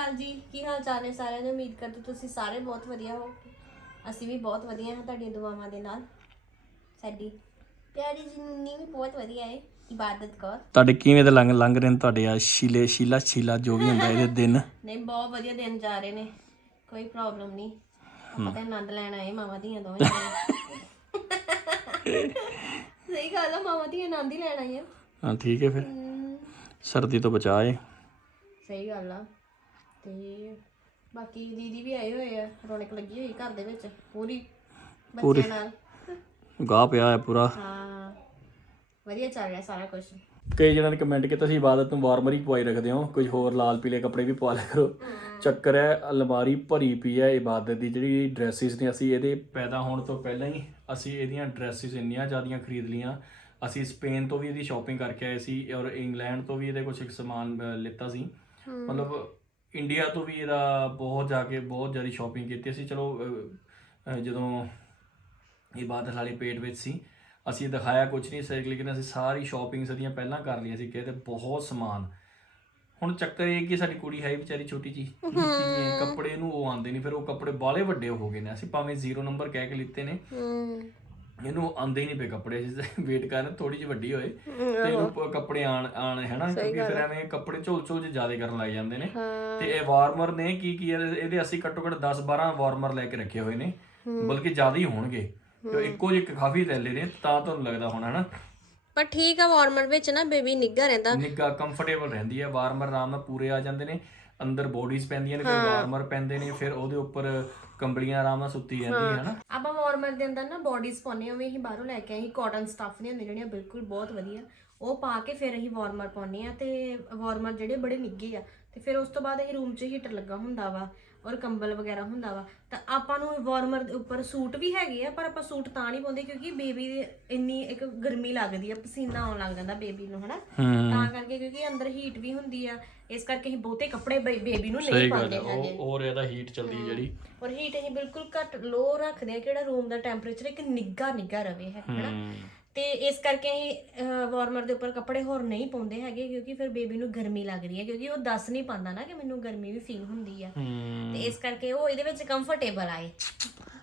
ਅਕਾਲ ਜੀ ਕੀ ਹਾਲ ਚਾਲ ਹੈ ਸਾਰਿਆਂ ਦੀ? ਉਮੀਦ ਕਰਦੇ ਤੁਸੀਂ ਸਾਰੇ ਬਹੁਤ ਵਧੀਆ ਹੋ। ਅਸੀਂ ਵੀ ਬਹੁਤ ਵਧੀਆ ਹਾਂ ਤੁਹਾਡੀਆਂ ਦੁਆਵਾਂ ਦੇ ਨਾਲ ਸਾਡੀ ਪਿਆਰੀ ਜੀ ਨੀ ਵੀ ਬਹੁਤ ਵਧੀਆ ਹੈ ਇਬਾਦਤ ਕੌਰ। ਤੁਹਾਡੇ ਕਿਵੇਂ ਦੇ ਲੰਘ ਲੰਘ ਰਹੇ ਨੇ ਤੁਹਾਡੇ ਆ ਸ਼ੀਲੇ ਸ਼ੀਲਾ ਸ਼ੀਲਾ ਜੋ ਵੀ ਹੁੰਦਾ ਇਹਦੇ ਦਿਨ? ਨਹੀਂ ਬਹੁਤ ਵਧੀਆ ਦਿਨ ਜਾ ਰਹੇ ਨੇ ਕੋਈ ਪ੍ਰੋਬਲਮ ਨਹੀਂ। ਆਪਾਂ ਤਾਂ ਆਨੰਦ ਲੈਣ ਆਏ ਮਾਵਾਂ ਦੀਆਂ ਦੋਵੇਂ। ਸਹੀ ਗੱਲ ਆ ਮਾਵਾਂ ਦੀਆਂ ਆਨੰਦ ਹੀ ਲੈਣ ਆਏ ਆ ਹਾਂ ਠੀਕ ਹੈ ਫਿਰ। ਸਰਦੀ ਤੋਂ ਬਚਾਏ ਸਹੀ ਗੱਲ ਆ। ਤੇ ਬਾਕੀ ਦੀਦੀ ਵੀ ਆਏ ਹੋਏ ਆ ਰੌਣਕ ਲੱਗੀ ਹੋਈ ਘਰ ਦੇ ਵਿੱਚ ਪੂਰੀ ਬੱਚਿਆਂ ਨਾਲ। ਗਾਹ ਪਿਆ ਹੈ ਪੂਰਾ। ਹਾਂ ਵਧੀਆ ਚੱਲ ਰਿਹਾ ਸਾਰਾ ਕੁਝ ਕਈ ਜਣਾਂ ਨੇ ਕਮੈਂਟ ਕੀਤਾ ਸੀ ਇਬਾਦਤ ਨੂੰ ਵਾਰਮਰ ਹੀ ਪਵਾਈ ਰੱਖਦੇ ਹੋ ਕੁਝ ਹੋਰ ਲਾਲ ਪੀਲੇ ਕੱਪੜੇ ਵੀ ਪਵਾ ਲਿਆ ਕਰੋ। ਚੱਕਰ ਹੈ ਅਲਮਾਰੀ ਭਰੀ ਪਈ ਹੈ ਇਬਾਦਤ ਦੀ ਜਿਹੜੀ ਡਰੈਸਿਸ ਨੇ ਅਸੀਂ ਇਹਦੇ ਪੈਦਾ ਹੋਣ ਤੋਂ ਪਹਿਲਾਂ ਹੀ ਅਸੀਂ ਇਹਦੀਆਂ ਡਰੈਸਿਸ ਇੰਨੀਆਂ ਜ਼ਿਆਦੀਆਂ ਖਰੀਦ ਲੀਆਂ ਅਸੀਂ ਸਪੇਨ ਤੋਂ ਵੀ ਇਹਦੀ ਸ਼ਾਪਿੰਗ ਕਰਕੇ ਆਏ ਸੀ ਔਰ ਇੰਗਲੈਂਡ ਤੋਂ ਵੀ ਇਹਦੇ ਕੁਝ ਇੱਕ ਸਮਾਨ ਲਿੱਤਾ ਸੀ। ਮਤਲਬ ਇੰਡੀਆ ਤੋਂ ਵੀ ਇਹਦਾ ਬਹੁਤ ਜਾ ਕੇ ਬਹੁਤ ਜ਼ਿਆਦਾ ਸ਼ਾਪਿੰਗ ਕੀਤੀ। ਸੀ ਚਲੋ ਜਦੋਂ ਇਬਾਦਤ ਵਾਲੇ ਪੇਟ ਵਿੱਚ ਸੀ ਅਸੀਂ ਦਿਖਾਇਆ ਕੁਝ ਨਹੀਂ ਸੀ ਲੇਕਿਨ ਅਸੀਂ ਸਾਰੀ ਸ਼ਾਪਿੰਗ ਸਦੀਆਂ ਪਹਿਲਾਂ ਕਰ ਲਈ ਸੀ ਕਿ ਤੇ ਬਹੁਤ ਸਮਾਨ। ਹੁਣ ਚੱਕਰ ਇਹ ਕਿ ਸਾਡੀ ਕੁੜੀ ਹੈ ਵਿਚਾਰੀ ਛੋਟੀ ਜੀ ਕੱਪੜੇ ਨੂੰ ਉਹ ਆਉਂਦੇ ਨਹੀਂ ਫਿਰ ਉਹ ਕੱਪੜੇ ਬਾਲੇ ਵੱਡੇ ਹੋ ਗਏ ਨੇ। ਅਸੀਂ ਭਾਵੇਂ ਜ਼ੀਰੋ ਨੰਬਰ ਕਹਿ ਕੇ ਲਿੱਤੇ ਨੇ। ਇਹਨੂੰ ਆਉਂਦੇ ਹੀ ਨਹੀਂ ਪਏ ਕੱਪੜੇ ਅਸੀਂ ਵੇਟ ਕਰਨ ਥੋੜੀ ਜਿਹੀ ਵੱਡੀ ਹੋਏ ਤੇ ਇਹਨੂੰ ਪ- ਕੱਪੜੇ ਆਣ ਆਣ ਹੈ ਨਾ ਕਿਉਂਕਿ ਫਿਰ ਐਵੇਂ ਕੱਪੜੇ ਝੋਲ ਝੋਲ ਜਿਹੇ ਜ਼ਿਆਦਾ ਕਰਨ ਲੱਗ ਜਾਂਦੇ ਨੇ। ਤੇ ਇਹ ਵਾਰਮਰ ਨੇ ਕੀ ਕੀ ਇਹਦੇ ਇਹਦੇ ਅਸੀਂ ਘੱਟੋ ਘੱਟ 10 12 ਵਾਰਮਰ ਲੈ ਕੇ ਰੱਖੇ ਹੋਏ ਨੇ ਬਲਕਿ ਜ਼ਿਆਦਾ ਹੀ ਹੋਣਗੇ। ਤੇ ਇੱਕੋ ਜਿਹੇ ਕਾਫੀ ਲੈ ਲਏ ਨੇ ਤਾਂ ਤੁਹਾਨੂੰ ਲੱਗਦਾ ਹੋਣਾ ਨਾ? ਪਰ ਠੀਕ ਆ ਵਾਰਮਰ ਵਿੱਚ ਨਾ ਬੇਬੀ ਨਿੱਘਾ ਰਹਿੰਦਾ। ਨਿੱਗਾ ਕੰਫਰਟੇਬਲ ਰਹਿੰਦੀ ਹੈ ਵਾਰਮਰ ਆਰਾਮ ਨਾਲ ਪੂਰੇ ਆ ਜਾਂਦੇ ਨੇ। ਅੰਦਰ ਬੋਡੀਜ਼ ਪੈਂਦੀਆਂ ਨੇ ਫਿਰ ਵਾਰਮਰ ਪੈਂਦੇ ਨੇ ਫਿਰ ਉਹਦੇ ਉੱਪਰ ਕੰਬਲੀਆਂ ਆਰਾਮ ਨਾਲ ਸੁੱਤੀ ਜਾਂਦੀ ਹੈ ਨਾ ਆਪਾਂ ਵਾਰਮਰ ਦੇ ਅੰਦਰ ਨਾ ਬੋਡੀਜ਼ ਪਾਉਂਦੇ ਹਾਂ ਵੀ ਅਸੀਂ ਬਾਹਰੋਂ ਲੈ ਕੇ ਆਏ ਕਾਟਨ ਸਟੱਫ ਦੀਆਂ ਹੁੰਦੀਆਂ ਜਿਹੜੀਆਂ ਬਿਲਕੁਲ ਬਹੁਤ ਵਧੀਆ। ਉਹ ਪਾ ਕੇ ਫਿਰ ਅਸੀਂ ਵਾਰਮਰ ਪਾਉਂਦੇ ਆ ਤੇ ਵਾਰਮਰ ਜਿਹੜੇ ਬੜੇ ਨਿੱਘੇ ਆ ਤੇ ਫਿਰ ਉਸ ਤੋਂ ਬਾਅਦ ਅਸੀਂ ਰੂਮ 'ਚ ਹੀਟਰ ਲੱਗਾ ਹੁੰਦਾ ਵਾ। ਔਰ ਕੰਬਲ ਵਗੈਰਾ ਹੁੰਦਾ ਵਾ ਤਾਂ ਆਪਾਂ ਨੂੰ ਵਾਰਮਰ ਦੇ ਉੱਪਰ ਸੂਟ ਵੀ ਹੈਗੇ ਆ ਪਰ ਆਪਾਂ ਸੂਟ ਤਾਂ ਨਹੀਂ ਪਾਉਂਦੇ ਕਿਉਂਕਿ ਬੇਬੀ ਦੀ ਇੰਨੀ ਇੱਕ ਗਰਮੀ ਲੱਗਦੀ ਆ ਪਸੀਨਾ ਆਉਣ ਲੱਗ ਜਾਂਦਾ ਬੇਬੀ ਨੂੰ ਹਨਾ? ਤਾਂ ਕਰਕੇ ਕਿਉਂਕਿ ਅੰਦਰ ਹੀਟ ਵੀ ਹੁੰਦੀ ਆ ਇਸ ਕਰਕੇ ਅਸੀਂ ਬਹੁਤੇ ਕੱਪੜੇ ਬੇਬੀ ਨੂੰ ਨਹੀਂ ਪਾਉਂਦੇ ਹੈ ਉਹ ਹੋਰ ਇਹਦਾ ਹੀਟ ਚੱਲਦੀ ਜਿਹੜੀ। ਔਰ ਹੀਟ ਅਸੀਂ ਬਿਲਕੁਲ ਘੱਟ ਲੋ ਰੱਖਦੇ ਆ ਕਿਹੜਾ ਰੂਮ ਦਾ ਟੈਂਪਰੇਚਰ ਇੱਕ ਨਿੱਘਾ ਨਿੱਘਾ ਰਵੇ ਹੈ ਹੈਨਾ? ਤੇ ਇਸ ਕਰਕੇ ਅਸੀਂ ਵਾਰਮਰ ਦੇ ਉੱਪਰ ਕੱਪੜੇ ਹੋਰ ਨਹੀਂ ਪਾਉਂਦੇ ਹੈਗੇ ਕਿਉਂਕਿ ਫਿਰ ਬੇਬੀ ਨੂੰ ਗਰਮੀ ਲੱਗ ਰਹੀ ਹੈ ਕਿਉਂਕਿ ਉਹ ਦੱਸ ਨਹੀਂ ਪਾਉਂਦਾ ਨਾ ਕਿ ਮੈਨੂੰ ਗਰਮੀ ਵੀ ਫੀਲ ਹੁੰਦੀ ਆ ਤੇ ਇਸ ਕਰਕੇ ਉਹ ਇਹਦੇ ਵਿੱਚ ਕੰਫਰਟੇਬਲ ਆਏ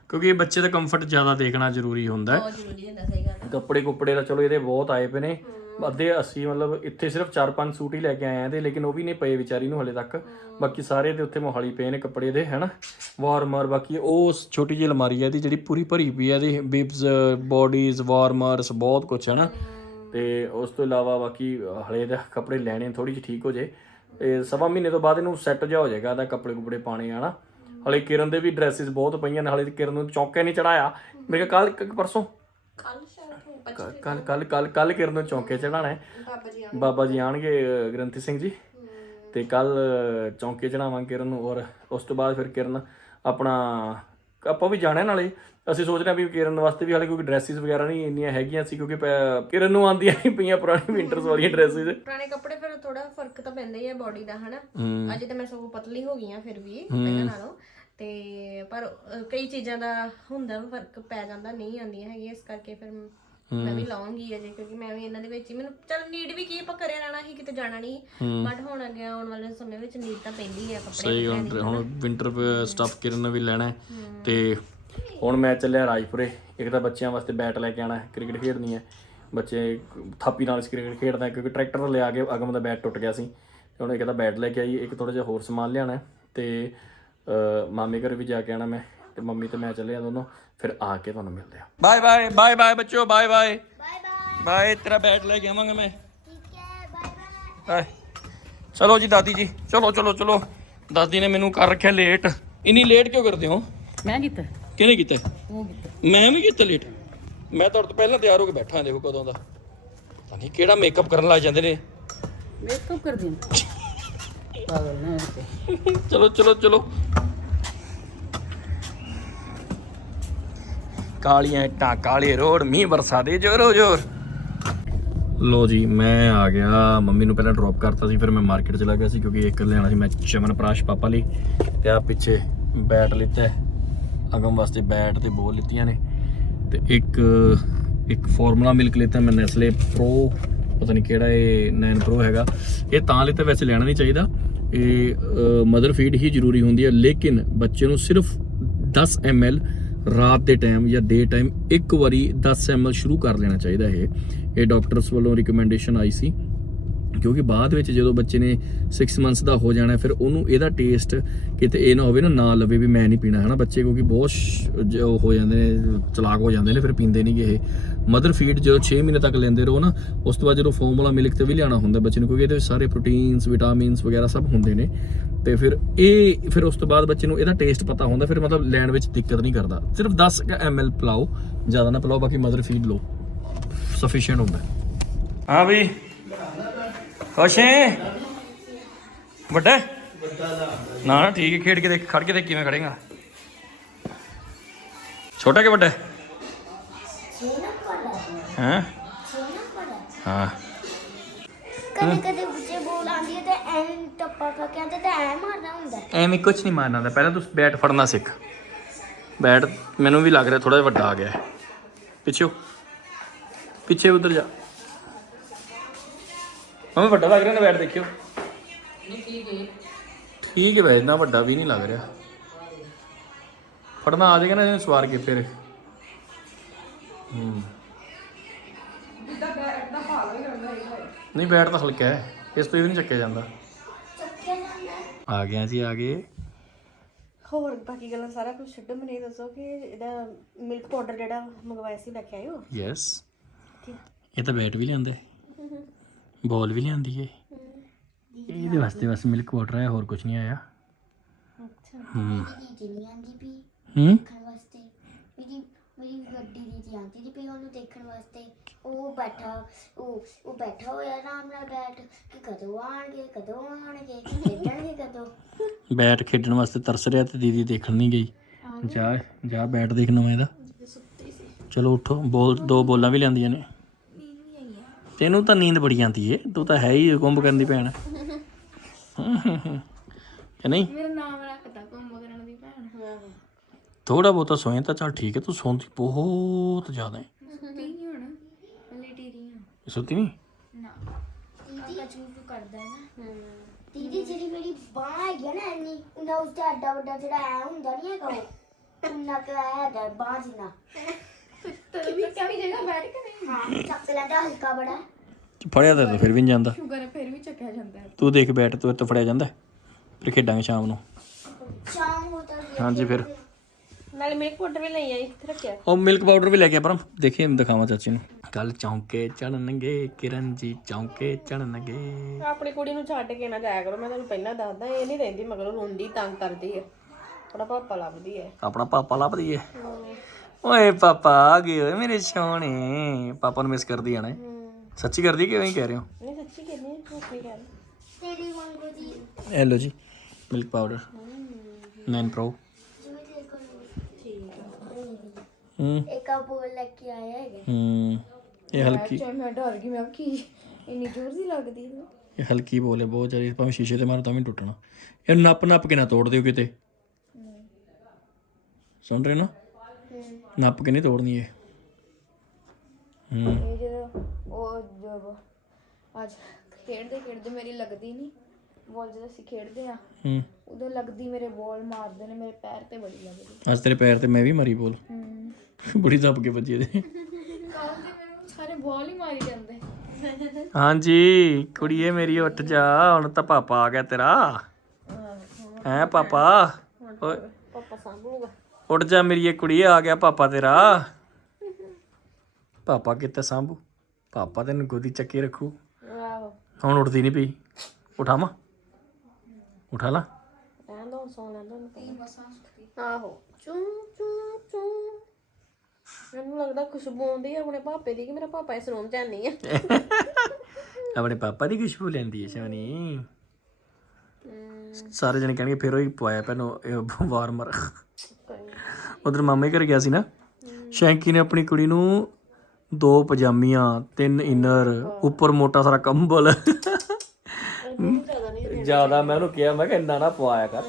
ਕਿਉਂਕਿ ਬੱਚੇ ਦਾ ਕੰਫਰਟ ਜ਼ਿਆਦਾ ਦੇਖਣਾ ਜ਼ਰੂਰੀ ਹੁੰਦਾ ਹੈ। ਬਹੁਤ ਜ਼ਰੂਰੀ ਹੁੰਦਾ ਸਹੀ ਗੱਲ ਕੱਪੜੇ ਕੁੱਪੜੇ ਦਾ ਚਲੋ ਇਹਦੇ ਬਹੁਤ ਆਏ ਪਏ ਨੇ। ਅੱਧੇ ਅਸੀਂ ਮਤਲਬ ਇੱਥੇ ਸਿਰਫ 4-5 ਸੂਟ ਹੀ ਲੈ ਕੇ ਆਏ ਆ ਤੇ ਲੇਕਿਨ ਉਹ ਵੀ ਨਹੀਂ ਪਏ ਵਿਚਾਰੀ ਨੂੰ ਹਲੇ ਤੱਕ। ਬਾਕੀ ਸਾਰੇ ਦੇ ਉੱਥੇ ਮੋਹਾਲੀ ਪਏ ਨੇ ਕੱਪੜੇ ਦੇ ਹੈਨਾ? ਵਾਰਮਰ ਬਾਕੀ ਉਹ ਛੋਟੀ ਜਿਹੀ ਅਲਮਾਰੀ ਹੈ ਇਹਦੀ ਜਿਹੜੀ ਪੂਰੀ ਭਰੀ ਪਈ ਹੈ ਇਹਦੀ ਬਿਬਸ ਬੋਡੀਜ਼ ਵਾਰਮਰਸ ਬਹੁਤ ਕੁਝ ਹੈਨਾ? ਤੇ ਉਸ ਤੋਂ ਇਲਾਵਾ ਬਾਕੀ ਹਲੇ ਦੇ ਕੱਪੜੇ ਲੈਣੇ ਥੋੜੀ ਜਿਹੀ ਠੀਕ ਹੋ ਜੇ। ਇਹ ਸਵਾ ਮਹੀਨੇ ਤੋਂ ਬਾਅਦ ਇਹਨੂੰ ਸੈੱਟ ਜਾ ਹੋ ਜਾਏਗਾ ਇਹਦਾ ਕੱਪੜੇ ਕੁਪੜੇ ਪਾਣੇ ਹਨਾ? ਹਲੇ ਕਿਰਨ ਦੇ ਵੀ ਡਰੈਸਿਸ ਬਹੁਤ ਪਈਆਂ ਨੇ ਹਲੇ ਕਿਰਨ ਨੂੰ ਚੌਕੇ ਨਹੀਂ ਚੜਾਇਆ ਮੇਰੇ ਕੱਲ ਪਰਸੋਂ। ਕੱਲ ਸ਼ਾਇਦ ਕੱਲ ਕੱਲ ਕੱਲ ਕੱਲ ਕਿਰਨ ਨੂੰ ਚੌਂਕੇ ਚੜਾਣਾ ਹੈ। ਬਾਬਾ ਜੀ ਬਾਬਾ ਜੀ ਆਣਗੇ ਗ੍ਰੰਥੀ ਸਿੰਘ ਜੀ। ਤੇ ਕੱਲ ਚੌਂਕੇ ਚੜਾਵਾਂਗੇ ਕਿਰਨ ਨੂੰ ਔਰ ਉਸ ਤੋਂ ਬਾਅਦ ਫਿਰ ਕਿਰਨ ਆਪਣਾ ਆਪਾਂ ਵੀ ਜਾਣਾ ਨਾਲੇ। ਅਸੀਂ ਸੋਚ ਰਹੇ ਵੀ ਕਿਰਨ ਵਾਸਤੇ ਵੀ ਹਾਲੇ ਕੋਈ ਡਰੈਸਿਸ ਵਗੈਰਾ ਨਹੀਂ ਇੰਨੀਆਂ ਹੈਗੀਆਂ ਸੀ ਕਿਉਂਕਿ ਕਿਰਨ ਨੂੰ ਆਂਦੀਆਂ ਨਹੀਂ ਪਈਆਂ ਪੁਰਾਣੀ ਵਿੰਟਰਸ ਵਾਲੀਆਂ ਡਰੈਸਿਸ ਪੁਰਾਣੇ ਕੱਪੜੇ ਫਿਰ ਥੋੜਾ ਫ਼ਰਕ ਤਾਂ ਪੈਂਦਾ ਹੀ ਹੈ ਬਾਡੀ ਦਾ ਹਨਾ? ਅਜੇ ਤਾਂ ਮੈਂ ਸਗੋਂ ਪਤਲੀ ਹੋ ਗਈ ਆ ਫਿਰ ਵੀ ਪਹਿਲਾਂ ਨਾਲੋਂ। ਤੇ ਪਰ ਕਈ ਚੀਜ਼ਾਂ ਦਾ ਹੁੰਦਾ ਵਾ, ਫ਼ਰਕ ਪੈ ਜਾਂਦਾ ਨਹੀਂ ਆਉਂਦੀਆਂ ਹੈਗੀਆਂ ਇਸ ਕਰਕੇ ਫਿਰ ਮੈਂ ਵੀ ਲਾਉਂਗੀ ਅਜੇ ਕਿਉਂਕਿ ਮੈਂ ਵੀ ਇਹਨਾਂ ਦੇ ਵਿੱਚ ਹੀ ਮੈਨੂੰ ਚਲ ਨੀਡ ਵੀ ਕੀ ਆਪਾਂ ਘਰੇ ਰਹਿਣਾ ਸੀ ਕਿਤੇ ਜਾਣਾ ਨਹੀਂ। ਬਟ ਹੁਣ ਅੱਗੇ ਆਉਣ ਵਾਲੇ ਸਮੇਂ ਵਿੱਚ ਨੀਡ ਤਾਂ ਪੈਂਦੀ ਹੈ ਕੱਪੜੇ ਸਹੀ ਹੁਣ ਹੁਣ ਵਿੰਟਰ ਸਟਫ ਕਿਰਨ ਨੂੰ ਵੀ ਲੈਣਾ ਹੈ। ਤੇ ਹੁਣ ਮੈਂ ਚੱਲਿਆ ਰਾਜਪੁਰੇ ਇੱਕ ਤਾਂ ਬੱਚਿਆਂ ਵਾਸਤੇ ਬੈਟ ਲੈ ਕੇ ਆਣਾ ਹੈ ਕ੍ਰਿਕਟ ਖੇਡਣੀ ਹੈ। ਬੱਚੇ ਥਾਪੀ ਨਾਲ ਕ੍ਰਿਕਟ ਖੇਡਦਾ ਕਿਉਂਕਿ ਟਰੈਕਟਰ ਲਿਆ ਕੇ ਅਗਮ ਦਾ ਬੈਟ ਟੁੱਟ ਗਿਆ ਸੀ। ਤੇ ਹੁਣ ਇੱਕ ਤਾਂ ਬੈਟ ਲੈ ਕੇ ਆਈ ਇੱਕ ਥੋੜਾ ਜਿਹਾ ਹੋਰ ਸਮਾਨ ਲਿਆਣਾ ਹੈ। ਤੇ ਮਾਮੇ ਘਰ ਵੀ ਜਾ ਕੇ ਆਣਾ ਮੈਂ ਤੇ ਮੰਮੀ ਤੇ ਮੈਂ ਚੱਲੇ ਆ ਦੋਨੋਂ ਫਿਰ ਆ ਕੇ ਤੁਹਾਨੂੰ ਮਿਲਦੇ ਆ। ਬਾਏ ਬਾਏ ਬਾਏ ਬਾਏ ਬੱਚੋ ਬਾਏ ਬਾਏ ਬਾਏ ਬਾਏ ਤੇਰਾ ਬੈਟ ਲੈ ਕੇ ਆਵਾਂਗਾ ਮੈਂ। ਠੀਕ ਹੈ ਬਾਏ ਬਾਏ ਚਲੋ ਜੀ ਦਾਦੀ ਜੀ ਚਲੋ ਚਲੋ ਚਲੋ। ਦਾਦੀ ਨੇ ਮੈਨੂੰ ਕਰ ਰੱਖਿਆ ਲੇਟ ਇੰਨੀ ਲੇਟ ਕਿਉਂ ਕਰਦੇ ਹੋ? ਮੈਂ ਕੀਤਾ। ਕਿਹਨੇ ਕੀਤਾ? ਉਹ ਕੀਤਾ। ਮੈਂ ਵੀ ਕੀਤਾ ਲੇਟ ਮੈਂ ਤੁਹਾਡੇ ਤੋਂ ਪਹਿਲਾਂ ਤਿਆਰ ਹੋ ਕੇ ਬੈਠਾ ਦੇਖੋ ਕਦੋਂ ਦਾ। ਨਹੀਂ ਕਿਹੜਾ ਮੇਕਅਪ ਕਰਨ ਲੱਗ ਜਾਂਦੇ ਨੇ। ਮੇਕਅਪ ਕਰਦੀ ਹਾਂ ਪਾਗਲ ਨਾ ਤੇ। ਚਲੋ ਚਲੋ ਚਲੋ। ਕਾਲੀਆਂ ਇੱਟਾਂ, ਕਾਲੇ ਰੋਡ, ਮੀਂਹ ਬਰਸਾ ਦੇ ਜੋਰੋ ਜੋਰ। ਲੋ ਜੀ, ਮੈਂ ਆ ਗਿਆ। ਮੰਮੀ ਨੂੰ ਪਹਿਲਾਂ ਡ੍ਰੌਪ ਕਰਤਾ ਸੀ, ਫਿਰ ਮੈਂ ਮਾਰਕੀਟ ਚਲਾ ਗਿਆ ਸੀ, ਕਿਉਂਕਿ ਇੱਕ ਲੈਣਾ ਸੀ ਮੈਂ ਚਮਨਪ੍ਰਾਸ਼ ਪਾਪਾ ਲਈ ਤੇ ਆ ਪਿੱਛੇ ਬੈਟ ਲਿੱਤਾ ਅਗਮ ਵਾਸਤੇ ਬੈਟ ਤੇ ਬੋਲ ਲਿੱਤੀਆਂ ਨੇ। ਤੇ ਇੱਕ ਇੱਕ ਫਾਰਮੂਲਾ ਮਿਲਕ ਲਿੱਤਾ ਮੈਂ ਨੈਸਲੇ ਪ੍ਰੋ ਪਤਾ ਨਹੀਂ ਕਿਹੜਾ ਇਹ 9 ਪ੍ਰੋ ਹੈਗਾ। ਇਹ ਤਾਂ ਲਿੱਤਾ, ਵੈਸੇ ਲੈਣਾ ਨਹੀਂ ਚਾਹੀਦਾ। ਇਹ ਮਦਰ ਫੀਡ ਹੀ ਜ਼ਰੂਰੀ ਹੁੰਦੀ ਹੈ, ਲੇਕਿਨ ਬੱਚੇ ਨੂੰ ਸਿਰਫ 10 ml ਰਾਤ ਦੇ ਟਾਈਮ ਜਾਂ ਡੇ ਟਾਈਮ ਇੱਕ ਵਾਰੀ 10 ml ਸ਼ੁਰੂ ਕਰ ਲੈਣਾ ਚਾਹੀਦਾ ਇਹ ਇਹ ਡਾਕਟਰਸ ਵੱਲੋਂ ਰਿਕਮੈਂਡੇਸ਼ਨ ਆਈ ਸੀ। ਕਿਉਂਕਿ ਬਾਅਦ ਵਿੱਚ ਜਦੋਂ ਬੱਚੇ ਨੇ 6 ਮੰਥਸ ਦਾ ਹੋ ਜਾਣਾ, ਫਿਰ ਉਹਨੂੰ ਇਹਦਾ ਟੇਸਟ ਕਿਤੇ ਇਹ ਨਾ ਹੋਵੇ ਨਾ ਨਾ ਲਵੇ ਵੀ ਮੈਂ ਨਹੀਂ ਪੀਣਾ, ਹਨਾ ਬੱਚੇ? ਕਿਉਂਕਿ ਬਹੁਤ ਹੋ ਜਾਂਦੇ ਨੇ, ਚਲਾਕ ਹੋ ਜਾਂਦੇ ਨੇ, ਫਿਰ ਪੀਂਦੇ ਨਹੀਂਗੇ ਇਹ। ਮਦਰ ਫੀਡ ਜਦੋਂ 6 ਮਹੀਨੇ ਤੱਕ ਲੈਂਦੇ ਰਹੋ ਨਾ, ਉਸ ਤੋਂ ਬਾਅਦ ਜਦੋਂ ਫਾਰਮੂਲਾ ਮਿਲਕ ਤੇ ਵੀ ਲਿਆਣਾ ਹੁੰਦਾ ਬੱਚੇ ਨੂੰ, ਕਿਉਂਕਿ ਇਹਦੇ ਵਿੱਚ ਸਾਰੇ ਪ੍ਰੋਟੀਨਸ ਵਿਟਾਮਿਨਸ ਵਗੈਰਾ ਸਭ ਹੁੰਦੇ ਨੇ। ਤੇ ਫਿਰ ਇਹ, ਫਿਰ ਉਸ ਤੋਂ ਬਾਅਦ ਬੱਚੇ ਨੂੰ ਇਹਦਾ ਟੇਸਟ ਪਤਾ ਹੁੰਦਾ, ਫਿਰ ਮਤਲਬ ਲੈਣ ਵਿੱਚ ਦਿੱਕਤ ਨਹੀਂ ਕਰਦਾ। ਸਿਰਫ 10 ml ਪਿਲਾਓ, ਜ਼ਿਆਦਾ ਨਾ ਪਿਲਾਓ, ਬਾਕੀ ਮਦਰ ਫੀਡ ਲਓ। ਸਫੀਸ਼ੀਐਂਟ ਹੁੰਦਾ। ਹਾਂ ਵੀ ਖੁਸ਼ ਹੈ? ਵੱਡਾ? ਨਾ ਨਾ ਠੀਕ ਹੈ ਖੇਡ ਕੇ ਦੇਖ ਖੜ ਕੇ ਦੇਖ ਕਿਵੇਂ ਖੜੇਗਾ। ਛੋਟਾ ਕਿ ਵੱਡਾ? ਹਾਂ? ਹਾਂ। ਕਦੇ ਕਦੇ ਬੱਚੇ ਬੋਲ ਆਂਦੀ ਹੈ ਤੇ ਐਂ ਟੱਪਾ ਖਾ ਕੇ ਆਂਦੇ ਤੇ ਐ ਮਾਰਨਾ ਹੁੰਦਾ। ਐਵੇਂ ਕੁਝ ਨਹੀਂ ਮਾਰਨਾ ਹੁੰਦਾ। ਪਹਿਲਾਂ ਤੂੰ ਬੈਟ ਫੜਨਾ ਸਿੱਖ। ਬੈਟ ਮੈਨੂੰ ਵੀ ਲੱਗ ਰਿਹਾ ਥੋੜਾ ਜਿਹਾ ਵੱਡਾ ਆ ਗਿਆ। ਪਿੱਛੇ। ਪਿੱਛੇ ਉਧਰ ਜਾ। ਮੈਂ ਵੱਡਾ ਲੱਗ ਰਿਹਾ ਨਾ ਬੈਟ ਦੇਖਿਓ। ਠੀਕ ਹੈ। ਵੈਸੇ ਇੰਨਾ ਵੱਡਾ ਵੀ ਨਹੀਂ ਲੱਗ ਰਿਹਾ। ਫੜਨਾ ਆ ਜਾਏਗਾ ਨਾ ਇਹਨੂੰ ਸਵਾਰ ਕੇ ਫਿਰ। ਹੂੰ। ਨਹੀਂ ਬੈਟ ਤਾਂ ਹਲਕਾ ਹੈ। ਇਸ ਤੋਂ ਇਹ ਵੀ ਨਹੀਂ ਚੱਕਿਆ ਜਾਂਦਾ। ਚੱਕਿਆ ਜਾਂਦਾ ਹੈ। ਆ ਗਿਆ ਜੀ ਆ ਗਏ। ਹੋਰ ਬਾਕੀ ਗੱਲਾਂ ਸਾਰਾ ਕੁਝ ਛੱਡੋ ਮੈਨੂੰ ਇਹ ਦੱਸੋ ਕਿ ਇਹਦਾ ਮਿਲਕ ਪਾਊਡਰ ਜਿਹੜਾ ਮੰਗਵਾਇਆ ਸੀ ਲੈ ਕੇ ਆਇਓ? ਯੈਸ ਇਹ ਤਾਂ ਬੈਟ ਵੀ ਲਿਆਂਦਾ। ਬੋਲ ਵੀ ਲਿਆਂਦੀ ਏ। ਇਹਦੇ ਵਾਸਤੇ ਬਸ ਮਿਲਕ ਵਾਟਰ ਹੈ ਹੋਰ ਕੁਝ ਨਹੀਂ ਆਇਆ। ਅੱਛਾ। ਹੂੰ। ਦੀਦੀ ਨਹੀਂ ਆਂਦੀ ਵੀ ਹੂੰ? ਦੇਖਣ ਵਾਸਤੇ। ਮੇਰੀ ਮੇਰੀ ਵੱਡੀ ਦੀਦੀ ਆਂਦੀ ਦੀ ਵੀ ਉਹਨੂੰ ਦੇਖਣ ਵਾਸਤੇ। ਉਹ ਬੈਠਾ ਉਹ ਉਹ ਬੈਠਾ ਹੋਇਆ ਆਰਾਮ ਨਾਲ ਬੈਠ ਕਿ ਕਦੋਂ ਆਣਗੇ ਕਦੋਂ ਆਣਗੇ ਖੇਡਣਗੇ ਕਦੋਂ? ਬੈਟ ਖੇਡਣ ਵਾਸਤੇ ਤਰਸ ਰਿਹਾ ਤੇ ਦੀਦੀ ਦੇਖਣ ਨਹੀਂ ਗਈ। ਜਾ ਜਾ ਬੈਟ ਦੇਖਣਾ ਮੈਂ ਇਹਦਾ। ਚਲੋ ਉੱਠੋ ਬੋਲ ਦੋ ਬੋਲਾਂ ਵੀ ਲਿਆਂਦੀਆਂ ਨੇ। ਤੈਨੂੰ ਤਾਂ ਨੀਂਦ ਬੜੀ ਆਉਂਦੀ ਏ ਤੂੰ ਤਾਂ ਹੈ ਹੀ ਗੁੰਮ ਕਰਨ ਦੀ ਭੈਣ। ਕਿ ਨਹੀਂ? ਮੇਰਾ ਨਾਮ ਰੱਖਦਾ ਕੁੰਭ ਕਰਨ ਦੀ ਭੈਣ। ਥੋੜਾ ਬਹੁਤਾ ਸੋਏ ਤਾਂ ਚੱਲ ਠੀਕ ਹੈ ਤੂੰ ਸੌਂਦੀ ਬਹੁਤ ਜ਼ਿਆਦਾ ਹੈ ਸੁੱਤੀ ਨਹੀਂ ਹੁਣ ਹਲੇ ਟੀਰੀ ਆ। ਸੁੱਤੀ ਨਹੀਂ ਨਾ ਕਾਕਾ ਚੂਚੂ ਕਰਦਾ ਹੈ ਨਾ। ਦੀਦੀ ਜਿਹੜੀ ਮੇਰੀ ਬਾਹ ਹੈਗੀ ਆ ਨਾ ਇੰਨੀ ਉਹਨਾਂ ਉਸ ਦਾ ਐਡਾ ਵੱਡਾ ਜਿਹੜਾ ਐ ਹੁੰਦਾ ਨਹੀਂ ਹੈਗਾ ਉਹ ਉਹਨਾਂ ਕਾ ਹੈਗਾ ਬਾਹ ਜਿੰਨਾ। ਤੇ ਵੀ ਕਵੀ ਜਗ੍ਹਾ ਬੈਠ ਕੇ ਨਹੀਂ। ਹਾਂ ਚੱਕ ਲੈਂਦਾ ਹਲਕਾ ਬੜਾ। ਫੜਿਆ ਤਾਂ ਫਿਰ ਵੀ ਨਹੀਂ ਜਾਂਦਾ। ਸ਼ੂਗਰ ਹੈ, ਫਿਰ ਵੀ ਚੱਕਿਆ ਜਾਂਦਾ ਹੈ। ਤੂੰ ਦੇਖ ਬੈਟ ਤੂੰ ਇੱਥੇ ਫੜਿਆ ਜਾਂਦਾ ਫਿਰ ਖੇਡਾਂਗੇ ਸ਼ਾਮ ਨੂੰ। ਸ਼ਾਮ ਹੋ ਤਾਂ ਹਾਂਜੀ ਫਿਰ। ਨਾਲੇ ਮਿਲਕ ਪਾਊਡਰ ਵੀ ਲਈ ਆਈ ਕਿੱਥੇ ਰੱਖਿਆ। ਉਹ ਮਿਲਕ ਪਾਊਡਰ ਵੀ ਲੈ ਕੇ ਆ ਪਰਮ। ਦੇਖੀਏ ਦਿਖਾਵਾਂ ਚਾਚੀ ਨੂੰ। ਕੱਲ ਚੌਂਕੇ ਚੜਨਗੇ ਕਿਰਨ ਜੀ ਚੌਂਕੇ ਚੜਨਗੇ ਆਪਣੀ ਕੁੜੀ ਨੂੰ ਛੱਡ ਕੇ ਨਾ ਜਾਇਆ ਕਰੋ ਮੈਂ ਤੁਹਾਨੂੰ ਪਹਿਲਾਂ ਦੱਸਦਾ ਇਹ ਨਹੀਂ ਰਹਿੰਦੀ ਮਗਰੋਂ ਰੋਂਦੀ ਤੰਗ ਕਰਦੀ ਹੈ। ਬੜਾ ਪਾਪਾ ਲੱਭਦੀ ਹੈ। ਆਪਣਾ ਪਾਪਾ ਲੱਭਦੀ ਏ ਓਏ ਪਾਪਾ ਆ ਗਏ ਓਏ ਮੇਰੇ ਸੋਹਣੇ ਪਾਪਾ ਨੂੰ ਮਿਸ ਕਰਦੀ ਆ ਨਾ। ਸੱਚੀ ਕਰਦੀ ਕਿ ਐਵੇਂ ਹੀ ਕਹਿ ਰਹੇ ਹੋ? ਨਹੀਂ ਸੱਚੀ ਕਹਿੰਦੀ ਹੈ ਨਹੀਂ ਕਹਿੰਦੀ ਤੇਰੀ ਵਾਂਗੂ ਦੀ ਇਹ ਲੋ ਜੀ ਮਿਲਕ ਪਾਊਡਰ 9 ਪ੍ਰੋ ਹੂੰ। ਇੱਕ ਆ ਬੋਲ ਲੈ ਕੇ ਆਇਆ ਹੈਗਾ। ਹੂੰ। ਇਹ ਹਲਕੀ ਮੈਂ ਡਰ ਗਈ ਮੈਂ ਕਿਹਾ ਕੀ ਇੰਨੀ ਜ਼ੋਰ ਦੀ ਲੱਗਦੀ ਹੈ ਇਹ ਹਲਕੀ ਬੋਲੇ ਬਹੁਤ ਜ਼ਿਆਦਾ। ਭਾਵੇਂ ਸ਼ੀਸ਼ੇ ਤੇ ਮਾਰੋ ਤਾਂ ਵੀ ਟੁੱਟਣਾ। ਇਹ ਨੱਪ ਨੱਪ ਕੇ ਨਾ ਤੋੜ ਦਿਓ ਕਿਤੇ। ਸੁਣ ਰਹੇ ਨਾ? ਨੱਪ ਕੇ ਨਹੀਂ ਤੋੜਨੀ ਇਹ। ਹੂੰ। ਇਹ ਜਦੋਂ ਉਹ ਜਦੋਂ ਅੱਜ ਖੇਡਦੇ ਖੇਡਦੇ ਮੇਰੀ ਲੱਗਦੀ ਨਹੀਂ ਬੋਲ ਜਦੋਂ ਅਸੀਂ ਖੇਡਦੇ ਆ ਹੂੰ। ਉਦੋਂ ਲੱਗਦੀ ਮੇਰੇ ਬੋਲ ਮਾਰਦੇ ਨੇ ਮੇਰੇ ਪੈਰ ਤੇ ਬੜੀ ਲੱਗਦੀ। ਅੱਜ ਤੇਰੇ ਪੈਰ ਤੇ ਮੈਂ ਵੀ ਮਰੀ ਬੋਲ। ਹੂੰ। ਬੜੀ ਦੱਬ ਕੇ ਵੱਜੀ ਇਹਦੇ। ਕੱਲ ਦੇ ਮੈਨੂੰ ਸਾਰੇ ਬੋਲ ਹੀ ਮਾਰੀ ਜਾਂਦੇ। ਹਾਂਜੀ ਕੁੜੀਏ ਮੇਰੀ ਉੱਠ ਜਾ ਹੁਣ ਤਾਂ ਪਾਪਾ ਆ ਗਿਆ ਤੇਰਾ। ਹੈ ਪਾਪਾ? ਓਏ। ਪਾਪਾ ਸਾਂਭੂਗਾ। ਉੱਠ ਜਾ ਮੇਰੀ ਇਹ ਕੁੜੀ ਆ ਗਿਆ ਪਾਪਾ ਤੇਰਾ। ਪਾਪਾ ਕਿੱਥੇ ਸੰਭੂ? ਪਾਪਾ ਤੈਨੂੰ ਗੋਦੀ ਚੱਕੀ ਰੱਖੂ। ਆਹੋ। ਹੁਣ ਉੱਠਦੀ ਨਹੀਂ ਪਈ। ਉਠਾਵਾਂ ਉਠਾ ਲਾ। ਰਹਿਣ ਦੋ ਸੌ ਲੈਣ ਦੋ ਆਹੋ। ਚੂ ਚੂ ਚੂ। ਮੈਨੂੰ ਲੱਗਦਾ ਖੁਸ਼ਬੂ ਆਉਂਦੀ ਹੈ ਆਪਣੇ ਪਾਪੇ ਦੀ ਕਿ ਮੇਰਾ ਪਾਪਾ ਇਸ ਰੂਮ 'ਚ ਨਹੀਂ ਹੈ ਆਪਣੇ ਪਾਪਾ ਦੀ ਖੁਸ਼ਬੂ ਲੈਂਦੀ ਹੈ। ਸ਼ਾਨੀ ਸਾਰੇ ਜਣੇ ਕਹਿਣਗੇ ਫਿਰ ਉਹੀ ਪਵਾਇਆ ਪੈਨੋ ਵਾਰਮਰ। ਉਧਰ ਮਾਮੇ ਘਰ ਗਿਆ ਸੀ ਨਾ। ਸ਼ੈਂਕੀ ਨੇ ਆਪਣੀ ਕੁੜੀ ਨੂੰ ਦੋ ਪਜਾਮੀਆਂ, ਤਿੰਨ ਇਨਰ, ਉੱਪਰ ਮੋਟਾ ਸਾਰਾ ਕੰਬਲ। ਜ਼ਿਆਦਾ ਮੈਂ ਉਹਨੂੰ ਕਿਹਾ, ਮੈਂ ਕਿ ਇੰਨਾ ਨਾ ਪਵਾਇਆ ਕਰ,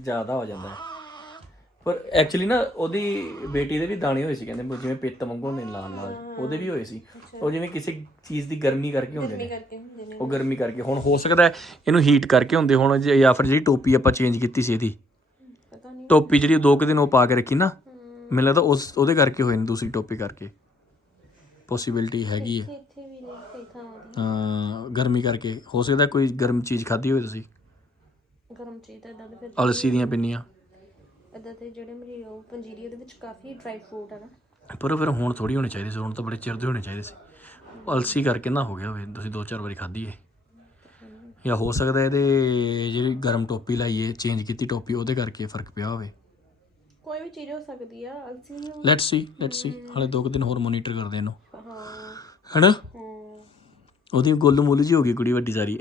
ਜ਼ਿਆਦਾ ਹੋ ਜਾਂਦਾ। ਪਰ ਐਕਚੁਅਲੀ ਨਾ ਉਹਦੀ ਬੇਟੀ ਦੇ ਵੀ ਦਾਣੇ ਹੋਏ ਸੀ, ਕਹਿੰਦੇ ਜਿਵੇਂ ਪਿੱਤ ਵਾਂਗੂ ਨੇ, ਲਾਲ ਲਾਲ, ਉਹਦੇ ਵੀ ਹੋਏ ਸੀ। ਉਹ ਜਿਵੇਂ ਕਿਸੇ ਚੀਜ਼ ਦੀ ਗਰਮੀ ਕਰਕੇ ਹੁੰਦੇ ਨੇ। ਉਹ ਗਰਮੀ ਕਰਕੇ, ਹੁਣ ਹੋ ਸਕਦਾ ਇਹਨੂੰ ਹੀਟ ਕਰਕੇ ਹੁੰਦੇ ਹੁਣ, ਜੇ- ਜਾਂ ਫਿਰ ਜਿਹੜੀ ਟੋਪੀ ਆਪਾਂ ਚੇਂਜ ਕੀਤੀ ਸੀ ਇਹਦੀ। ਟੋਪੀ ਜਿਹੜੀ ਦੋ ਕੁ ਦਿਨ ਉਹ ਪਾ ਕੇ ਰੱਖੀ ਨਾ ਮੈਨੂੰ ਲੱਗਦਾ ਉਸ ਉਹਦੇ ਕਰਕੇ ਹੋਏ ਨੇ ਦੂਸਰੀ ਟੋਪੀ ਕਰਕੇ। ਪੋਸਿਬਿਲਿਟੀ ਹੈਗੀ ਹੈ ਇੱਥੇ ਵੀ ਨੇ ਕਈ ਥਾਵਾਂ ਹਾਂ ਗਰਮੀ ਕਰਕੇ। ਹੋ ਸਕਦਾ ਕੋਈ ਗਰਮ ਚੀਜ਼ ਖਾਧੀ ਹੋਵੇ ਤੁਸੀਂ? ਗਰਮ ਚੀਜ਼ ਤਾਂ ਇਦਾਂ ਦੇ ਫਿਰ ਅਲਸੀ ਦੀਆਂ ਪਿੰਨੀਆਂ। ਇਦਾਂ ਤੇ ਜਿਹੜੇ ਮੇਰੀ ਉਹ ਪੰਜੀਰੀ ਉਹਦੇ ਵਿੱਚ ਕਾਫੀ ਡਰਾਈ ਫਰੂਟ ਆ ਨਾ। ਪਰ ਉਹ ਫਿਰ ਹੁਣ ਥੋੜੀ ਹੋਣੀ ਚਾਹੀਦੀ ਸੀ ਹੁਣ ਤਾਂ ਬੜੇ ਚਿਰ ਦੇ ਹੋਣੇ ਚਾਹੀਦੇ ਸੀ। ਅਲਸੀ ਕਰਕੇ ਨਾ ਹੋ ਗਿਆ ਹੋਵੇ ਤੁਸੀਂ ਦੋ ਚਾਰ ਵਾਰੀ ਖਾਧੀ ਏ। ਜਾਂ ਹੋ ਸਕਦਾ ਇਹਦੇ ਜਿਹੜੀ ਗਰਮ ਟੋਪੀ ਲਾਈਏ ਚੇਂਜ ਕੀਤੀ ਟੋਪੀ ਉਹਦੇ ਕਰਕੇ ਫ਼ਰਕ ਪਿਆ ਹੋਵੇ। ਕੋਈ ਵੀ ਚੀਜ਼ ਹੋ ਸਕਦੀ ਆ ਅਲਸੀ ਲੈਟਸ ਸੀ ਲੈਟਸ ਸੀ ਹਾਲੇ ਦੋ ਕੁ ਦਿਨ ਹੋਰ ਮੋਨੀਟਰ ਕਰਦੇ ਇਹਨੂੰ। ਹਾਂ। ਹੈਨਾ? ਹਮ, ਉਹਦੀ ਗੋਲੂ ਮੋਲੂ ਜੀ ਹੋ ਗਈ ਕੁੜੀ ਵੱਡੀ ਸਾਰੀ।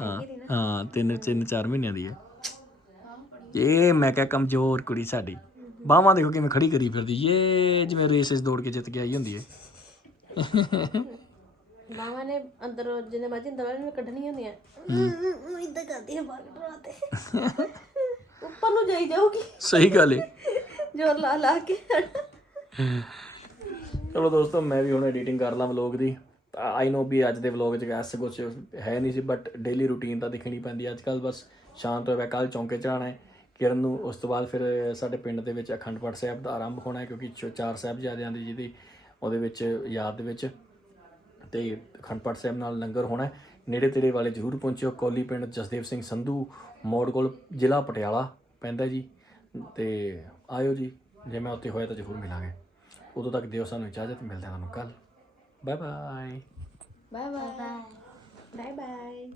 ਹਾਂ ਹਾਂ ਤਿੰਨ ਤਿੰਨ ਚਾਰ ਮਹੀਨਿਆਂ ਦੀ ਹੈ ਇਹ ਮੈਂ ਕਿਹਾ ਕਮਜ਼ੋਰ ਕੁੜੀ ਸਾਡੀ। ਬਾਹਾਂ ਦੇਖੋ ਕਿਵੇਂ ਖੜੀ ਕਰੀ ਫਿਰਦੀ। ਇਹ ਜਿਵੇਂ ਰੇਸ 'ਚ ਦੌੜ ਕੇ ਜਿੱਤ ਕੇ ਆਈ ਹੁੰਦੀ ਹੈ ਮਾਵਾਂ ਨੇ ਅੰਦਰ ਜਿੰਨੇ ਮਰਜ਼ੀ ਅੰਦਰ ਵਾਲੇ ਨੂੰ ਕੱਢਣੀਆਂ ਹੁੰਦੀਆਂ। ਇਦਾਂ ਕਰਦੀ ਹੈ ਬਾਹਰ ਡਰਾਤੇ ਉੱਪਰ ਨੂੰ ਜਾਈ ਜਾਊਗੀ। ਸਹੀ ਗੱਲ ਹੈ ਜੋਰ ਲਾ ਲਾ ਕੇ। ਚਲੋ ਦੋਸਤੋ ਮੈਂ ਵੀ ਹੁਣ ਐਡੀਟਿੰਗ ਕਰ ਲਾਂ ਵਲੌਗ ਦੀ। ਆਈ ਨੋ ਵੀ ਅੱਜ ਦੇ ਵਲੌਗ 'ਚ ਐਸ ਕੁਝ ਹੈ ਨਹੀਂ ਸੀ ਬਟ ਡੇਲੀ ਰੂਟੀਨ ਤਾਂ ਦੇਖਣੀ ਪੈਂਦੀ ਅੱਜ ਕੱਲ ਬਸ ਸ਼ਾਂਤ ਹੋਇਆ ਕੱਲ ਚੌਂਕੇ ਚੜਾਣਾ ਹੈ ਕਿਰਨ ਨੂੰ ਉਸ ਤੋਂ ਬਾਅਦ ਫਿਰ ਸਾਡੇ ਪਿੰਡ ਦੇ ਵਿੱਚ ਅਖੰਡ ਪਾਠ ਸਾਹਿਬ ਦਾ ਆਰੰਭ ਹੋਣਾ ਹੈ ਕਿਉਂਕਿ ਚ- ਚਾਰ ਸਾਹਿਬਜ਼ਾਦਿਆਂ ਦੀ ਜਿਹਦੀ ਉਹਦੇ ਵਿੱਚ ਯਾਦ ਦੇ ਵਿੱਚ। ਤੇ ਅਖੰਡ ਪਾਠ ਸਾਹਿਬ ਨਾਲ ਲੰਗਰ ਹੋਣਾ ਨੇੜੇ ਤੇੜੇ ਵਾਲੇ ਜ਼ਰੂਰ ਪਹੁੰਚਿਓ। ਕੋਲੀ ਪਿੰਡ ਜਸਦੇਵ ਸਿੰਘ ਸੰਧੂ ਮੋੜ ਕੋਲ ਜ਼ਿਲ੍ਹਾ ਪਟਿਆਲਾ ਪੈਂਦਾ ਜੀ। ਤੇ ਆਇਓ ਜੀ ਜੇ ਮੈਂ ਉੱਥੇ ਹੋਇਆ ਤਾਂ ਜ਼ਰੂਰ ਮਿਲਾਂਗੇ। ਉਦੋਂ ਤੱਕ ਦਿਓ ਸਾਨੂੰ ਇਜਾਜ਼ਤ ਮਿਲਦੇ ਹਾਂ ਤੁਹਾਨੂੰ ਕੱਲ bye bye bye bye bye bye